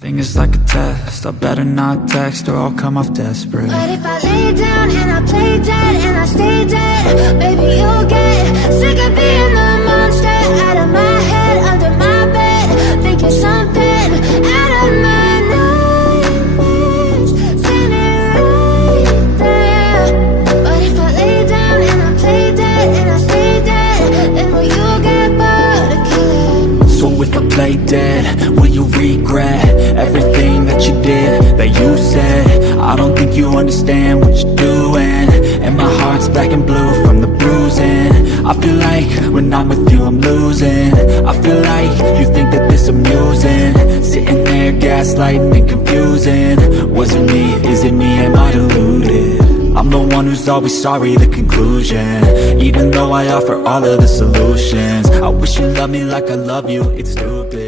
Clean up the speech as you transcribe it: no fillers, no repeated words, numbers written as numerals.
Thing is like a test, I better not text or I'll come off desperate. But if I lay down and I play dead and I stay dead, baby, you'll get sick of being the monster out of my head, under my bed, thinking something out of my nightmares, standing right there. But if I lay down and I play dead and I stay dead, then will you get bored of killing? So if I play dead, will you regret everything that you did, that you said? I don't think you understand what you're doing, and my heart's black and blue from the bruising. I feel like when I'm with you I'm losing. I feel like you think that this amusing, sitting there gaslighting and confusing. Was it me? Is it me? Am I deluded? I'm the one who's always sorry, the conclusion. Even though I offer all of the solutions, I wish you loved me like I love you, it's stupid.